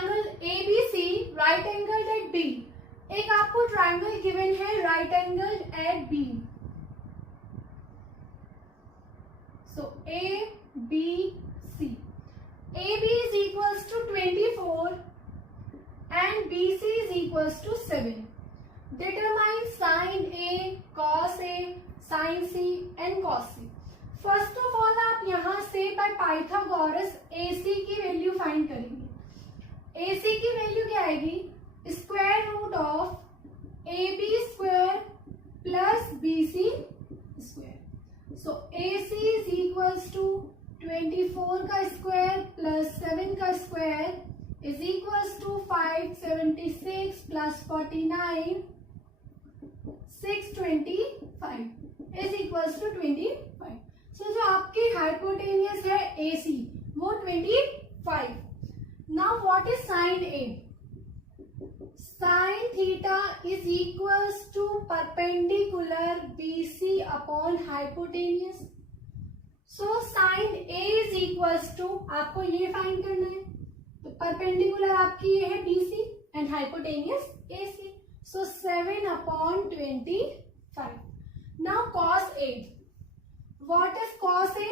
Triangle ABC right angle at B। एक आपको triangle given है right angle at B। So ABC, AB is equals to 24 and BC is equals to 7. Determine sin A, cos A, sin C and cos C. First of all आप यहां से by Pythagoras AC की value find करेंगे। AC की value क्या आएगी? Square root of AB square plus BC square. So AC is equals to 24 का square plus 7 का square is equals to 576 plus 49 625 is equals to 25। So जो आपकी hypotenuse है AC वो 25। Now what is sine A? Sine theta is equals to perpendicular BC upon hypotenuse. So sine A is equals to, आपको ये find करना है, तो perpendicular आपकी ये है BC and hypotenuse AC। So 7 upon 25। Now cos A, what is cos A?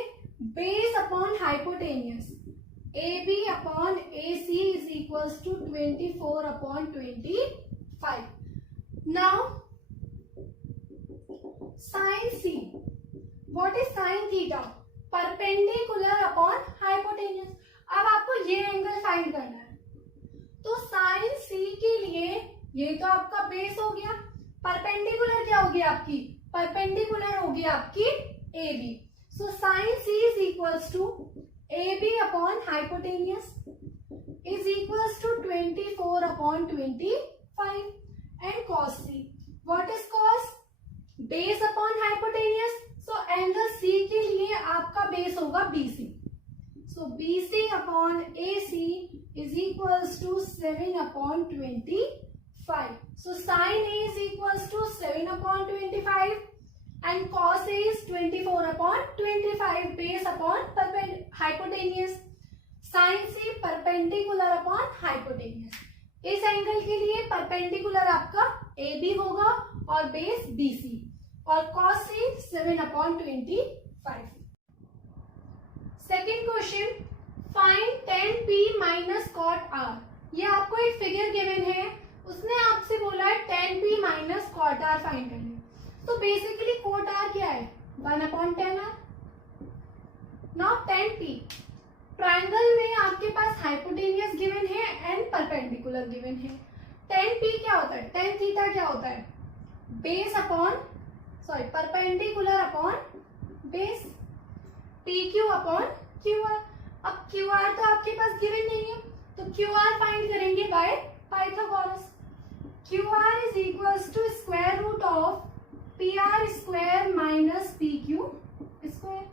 Base upon hypotenuse, AB upon AC is equals to 24 upon 25. Now sin C, what is sin theta? Perpendicular upon hypotenuse। अब आपको ये angle find करना है, तो sin C के लिए ये तो आपका बेस हो गया, परपेंडिकुलर क्या होगी आपकी? परपेंडिकुलर होगी आपकी AB। So sin C is equals to AB upon hypotenuse is equals to 24 upon 25 and cos C. What is cos? Base upon hypotenuse. So angle C के लिए आपका बेस होगा BC. So BC upon AC is equals to 7 upon 25. So sin A is equals to 7 upon 25. And cos A is 24 upon 25 base upon hypotenuse. Sin C perpendicular upon hypotenuse. इस angle के लिए perpendicular आपका AB होगा और base BC और cos C 7 upon 25। Second question, find tan P minus cot R। ये आपको एक फिगर गिवन है, उसने आपसे बोला है tan P minus cot R find करना। तो बेसिकली cot R क्या है? 1 upon tan R। Now tan P, triangle में आपके पास हाइपोटेनियस गिवन है एंड परपेंडिकुलर गिवन है। tan P क्या होता है? tan थीटा क्या होता है? Base upon perpendicular upon base, PQ upon QR। अब QR तो आपके पास गिवन नहीं है, तो QR फाइंड करेंगे by Pythagoras. QR is equals to square root of PR square minus PQ square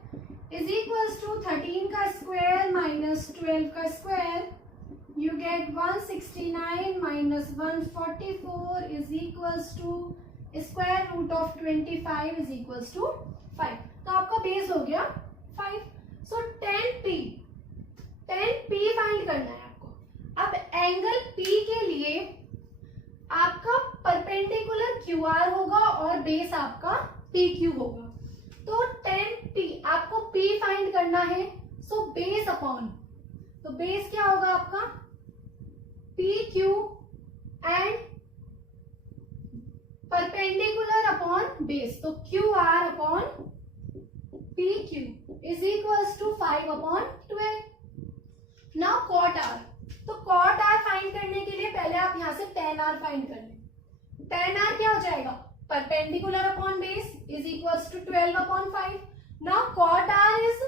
is equals to 13 का स्क्वायर माइनस 12 का square. You get 169 minus 144 is equals to square root of 25 is equals to 5। तो आपका base हो गया 5। सो tan P find करना है आपको। अब एंगल P के लिए आपका परपेंडिकुलर QR होगा और बेस आपका PQ होगा। तो tan P, आपको P फाइंड करना है, सो बेस अपॉन, तो बेस क्या होगा आपका? PQ and perpendicular upon base, तो QR upon PQ is equals to 5 upon 12। Now cot R, तो cot R फाइंड करने के लिए पहले आप यहां से tan R फाइंड कर लें। tan R क्या हो जाएगा? Perpendicular upon base is equals to 12 upon 5। Now cot R is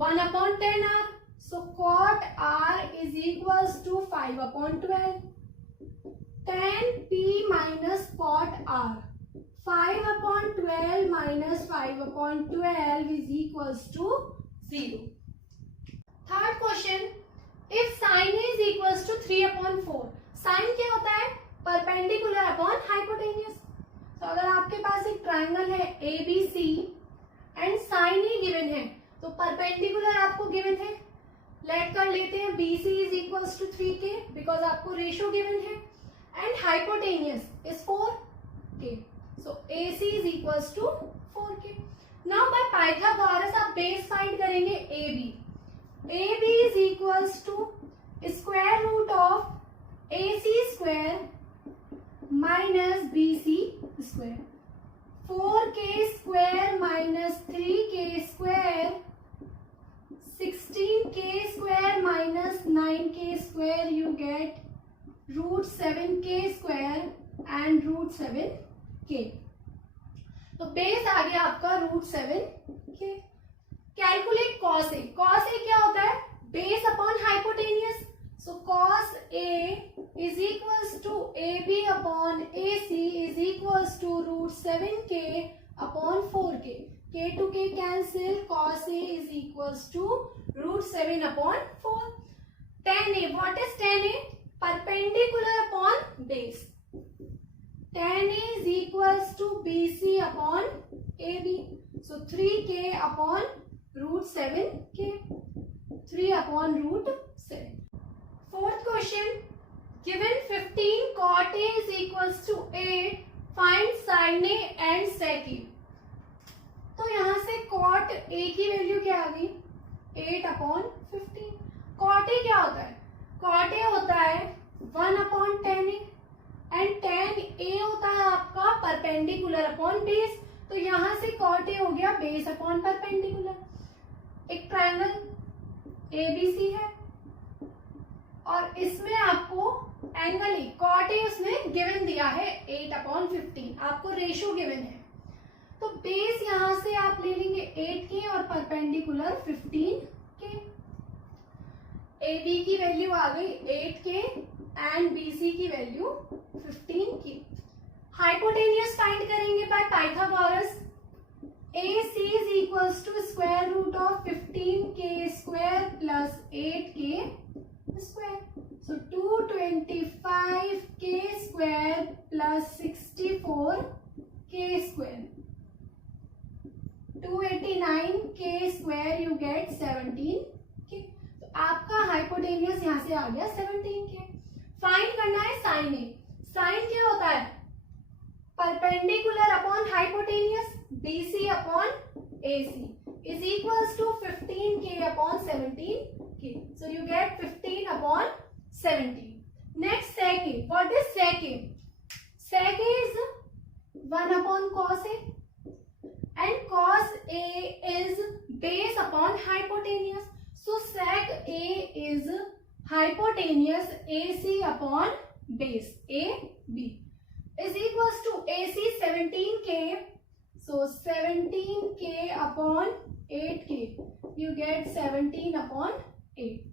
1 upon tan R, so cot R is equals to 5 upon 12। tan P minus cot R, 5 upon 12 minus 5 upon 12 is equals to 0. Third question, if sin is equals to 3 upon 4, sin क्या होता है? Perpendicular upon hypotenuse. तो अगर आपके पास एक triangle है ABC and sin he given है, तो परपेंडिकुलर आपको गिवन है, लेट कर लेते हैं BC is equals to 3K because आपको रेशियो गिवन है and hypotenuse is 4K. So AC is equals to 4K. Now by Pythagoras आप बेस फाइंड करेंगे AB. AB is equals to square root of AC square minus BC square. 4K square minus 3K square 16K square minus 9K square you get root 7K square and root 7K. तो base आ गया आपका root 7K. Calculate cos A. Cos A क्या होता है? Base upon hypotenuse. So cos A is equals to AB upon AC is equals to root 7K upon 4K. K to K cancel. Cos A is equals to root 7 upon 4. Tan A. What is tan A? Perpendicular upon base. Tan A is equals to BC upon AB. So 3K upon root 7K. 3 upon root 7. Fourth question. Given 15 cot A is equals to 8. Find sin A and sec A. तो यहां से cot A की value क्या आ गई? 8 upon 15. Cot A क्या होता है? Cot A होता है 1 upon ten A and ten A होता है आपका परपेंडिकुलर अपॉन बेस. तो यहां से कॉट ए हो गया बेस अपॉन परपेंडिकुलर. एक ट्रायंगल ABC है और इसमें आपको एंगल ए कॉट ए उसमें गिवन दिया है 8 अपॉन 15. आपको रेशियो गिवन है तो बेस यहां से आप ले लेंगे 8K और परपेंडिकुलर 15K. AB की वैल्यू आ गई 8K एंड BC की वैल्यू 15K. हाइपोटेनियस फाइंड करेंगे by Pythagoras. AC is equals to square root of 15K square plus 8K square. So 225K square plus 64K square. 289K square you get 17K. तो आपका hypotenuse यहां से आ गया 17K. Find करना है sign ए. Sign क्या होता है? Perpendicular upon hypotenuse. BC upon AC is equals to 15K upon 17K. So you get 15 upon 17. Next sec A. What is sec A? Sec A is 1 upon cos A and cos A is base upon hypotenuse. So sec A is hypotenuse AC upon base AB is equals to AC 17K. So 17K upon 8K. You get 17 upon 8.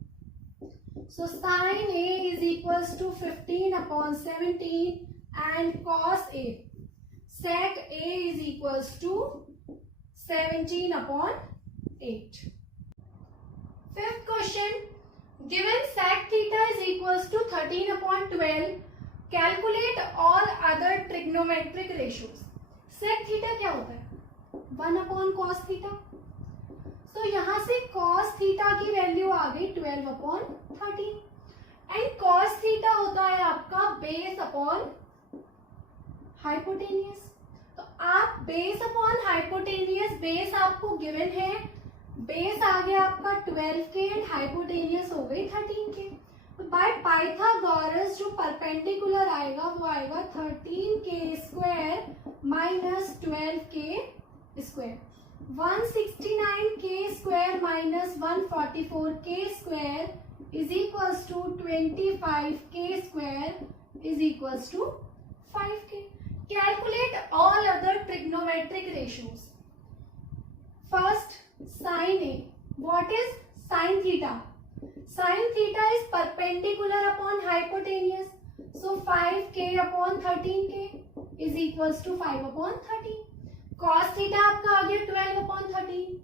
So sin A is equals to 15 upon 17 and cos A. Sec A is equals to 17 upon 8. Fifth question. Given sec theta is equals to 13 upon 12. Calculate all other trigonometric ratios. Sec theta क्या होता है? 1 upon cos theta. तो यहां से cos theta की value आ गई 12 upon 13. And cos theta होता है आपका बेस अपॉन हाइपोटेनियस. तो आप बेस अपॉन हाइपोटेनियस. बेस आपको गिवन है. बेस आ गया आपका 12K एंड हाइपोटेनियस हो गई 13K. तो बाय पाइथागोरस जो परपेंडिकुलर आएगा वो आएगा 13K square minus 12K square. 169K square minus 144K square is equals to 25K square is equals to 5K. Calculate all other trigonometric ratios. First, sin A. What is sin theta? Sin theta is perpendicular upon hypotenuse. So 5K upon 13K is equals to 5 upon 13. Cos theta आपका आ गया 12 upon 13.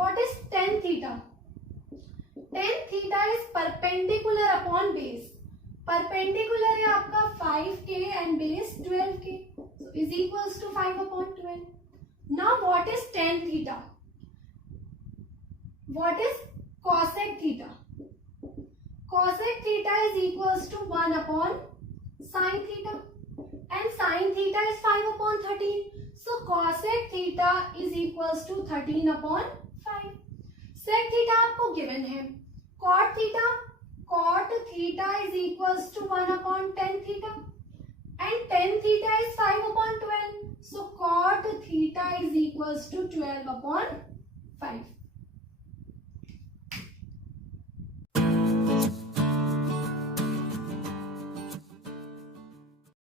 What is tan theta? Tan theta is perpendicular upon base. Perpendicular है आपका 5K and base 12K. So is equals to 5 upon 12. Now what is tan theta? What is cosec theta? cosec theta is equals to 1 upon sin theta, and sin theta is 5 upon 13. So cosec theta is equals to 13 upon 5. Sec theta आपको given है. Cot theta is equals to 1 upon tan theta, and tan theta is 5 upon 12. So cot theta is equals to 12 upon 5.